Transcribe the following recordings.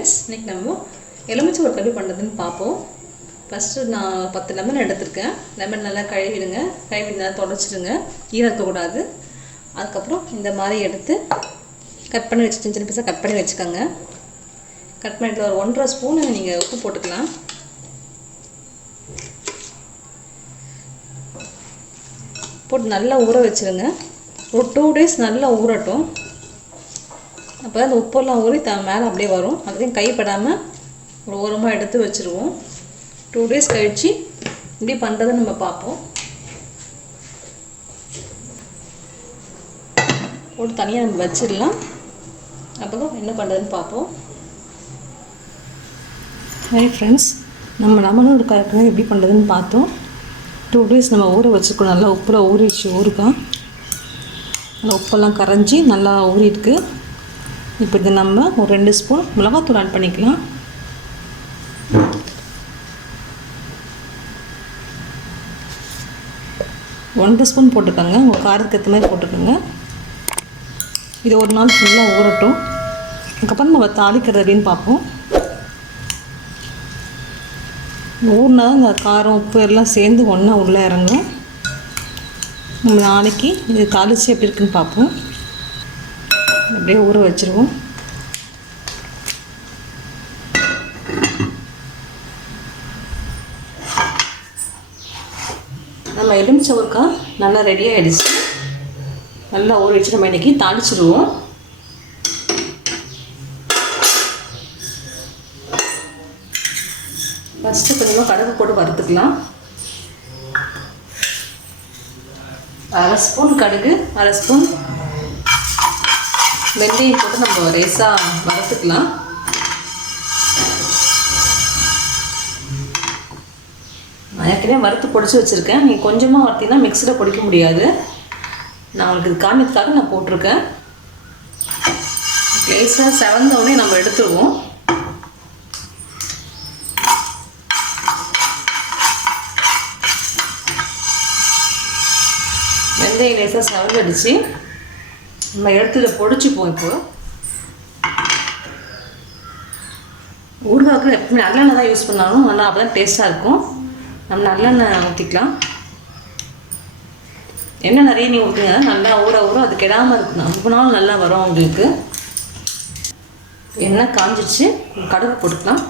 Friends, இன்றைக்கி நம்ம எலுமிச்சை ஒரு கழுவி பண்ணுறதுன்னு பார்ப்போம். ஃபஸ்ட்டு நான் 10 லெமன் எடுத்துருக்கேன். லெமன் நல்லா கழுவிடுங்க, நல்லா தொடச்சிடுங்க, ஈரம் இருக்கக்கூடாது. அதுக்கப்புறம் இந்த மாதிரி எடுத்து கட் பண்ணி வச்சு சின்ன சின்ன பீஸாக கட் பண்ணி வச்சுக்கோங்க. கட் பண்ணிட்டு ஒரு 1.5 ஸ்பூன் நீங்கள் உப்பு போட்டுக்கலாம். போட்டு நல்லா ஊற வச்சுருங்க. ஒரு 2 days நல்லா ஊறட்டும். அப்போ அந்த உப்பெல்லாம் ஊறி மேலே அப்படியே வரும். அதுலேயும் கைப்படாமல் ஒரு ஓரமாக எடுத்து வச்சுருவோம். 2 days கழித்து இப்படி பண்ணுறதை நம்ம பார்ப்போம். போட்டு தனியாக நம்ம வச்சிடலாம். அப்புறம் என்ன பண்ணுறதுன்னு பார்ப்போம். ஹாய் ஃப்ரெண்ட்ஸ், நம்ம லெமனும் ஒரு கரெக்டாக எப்படி பண்ணுறதுன்னு பார்த்தோம். 2 days நம்ம ஊற வச்சுருக்கோம். நல்லா உப்பில் ஊறிடுச்சு. ஊறுக்காய் நல்லா உப்பெல்லாம் கரைஞ்சி நல்லா ஊறிருக்கு. இப்போ இது நம்ம ஒரு 2 ஸ்பூன் மிளகாத்தூள் ஆட் பண்ணிக்கலாம். ஒன்றரை ஸ்பூன் போட்டுக்கோங்க. உங்கள் காரத்துக்கு ஏற்ற மாதிரி போட்டுக்கோங்க. இது ஒரு நாள் ஃபுல்லாக ஊறட்டும். அதுக்கப்புறம் நம்ம தாளிக்கிறது அப்படின்னு பார்ப்போம். ஊறினா இந்த காரம் உப்பு எல்லாம் சேர்ந்து ஒன்றா உள்ளே இறங்கும். நம்ம நாளைக்கு இது தாளித்து எப்படி இருக்குன்னு பார்ப்போம். அப்படியே ஊற வச்சுருவோம். நம்ம எலுமிச்சை ஊறுகாய் நல்லா ரெடி ஆகிடுச்சு. நல்லா ஊற வச்சு நம்ம இன்றைக்கி தாளிச்சிடுவோம். ஃபஸ்ட்டு கொஞ்சமாக கடுகு போட்டு வறுத்துக்கலாம். 1/2 ஸ்பூன் கடுகு, 1/2 ஸ்பூன் வெந்தயம் போட்டு நம்ம லேசாக வறுத்துக்கலாம். நான் ஏற்கனவே வறுத்து பொடிச்சு வச்சுருக்கேன். நீங்கள் கொஞ்சமாக வறுத்தீங்கன்னா மிக்ஸியில் பொடிக்க முடியாது. நான் உங்களுக்கு இது காமிக்கிறதுக்காக நான் போட்டிருக்கேன். லேசாக செவந்தோடனே நம்ம எடுத்துருவோம். வெந்தயம் லேசாக செவந்தடிச்சு நம்ம எடுத்து இதை பொடிச்சுப்போம். இப்போ ஊறுகாய்க்கு எப்பவுமே நல்லெண்ணெய் தான் யூஸ் பண்ணாலும் நல்லா அப்போ தான் டேஸ்ட்டாக இருக்கும். நம்ம நல்லெண்ணெய் ஊற்றிக்கலாம். எண்ணெய் நிறைய நீங்கள் ஊற்றுங்க. நல்லா ஊற அது கெடாமல் இருக்கணும். ரொம்ப நாள் நல்லா வரும் உங்களுக்கு. எண்ணெய் காஞ்சிச்சு. கடுகு போட்டுக்கலாம்.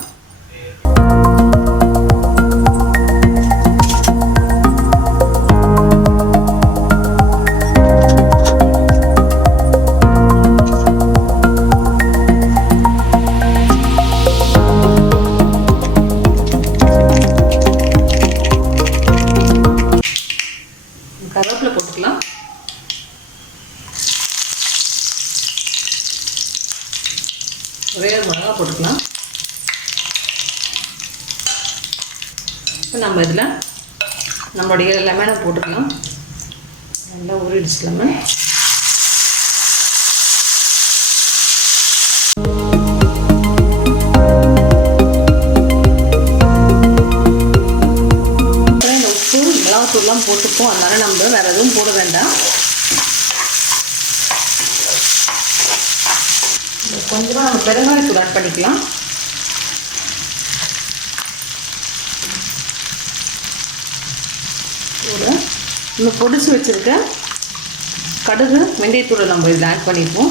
கருவேப்பிலை போட்டுக்கலாம். ஒரே மிளகா போட்டுக்கலாம். இப்போ நம்ம இதில் நம்மளுடைய லெமனை போட்டுக்கலாம். நல்லா ஊறிடுச்சு லெமன். மிளகாத்தூள்லாம் போட்டுப்போம். அதனால நம்ம வேறு எதுவும் போட வேண்டாம். கொஞ்சமாக நம்ம பெருங்காயத்தூள் ஆட் பண்ணிக்கலாம். நம்ம பொடிச்சு வச்சுருக்க கடுகு வெந்தயத்தூளை நம்ம இதில் ஆட் பண்ணிப்போம்.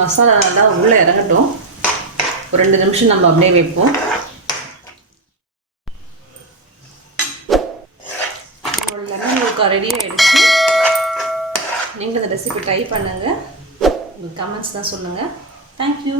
மசாலா நல்லா உள்ளே இறங்கட்டும். ஒரு 2 நிமிஷம் நம்ம அப்படியே வைப்போம். லெமன் ஊறுகாய் ரெடி ஆகிடுச்சு. நீங்கள் இந்த ரெசிபி ட்ரை பண்ணுங்கள். உங்கள் கமெண்ட்ஸ் தான் சொல்லுங்கள். தேங்க்யூ.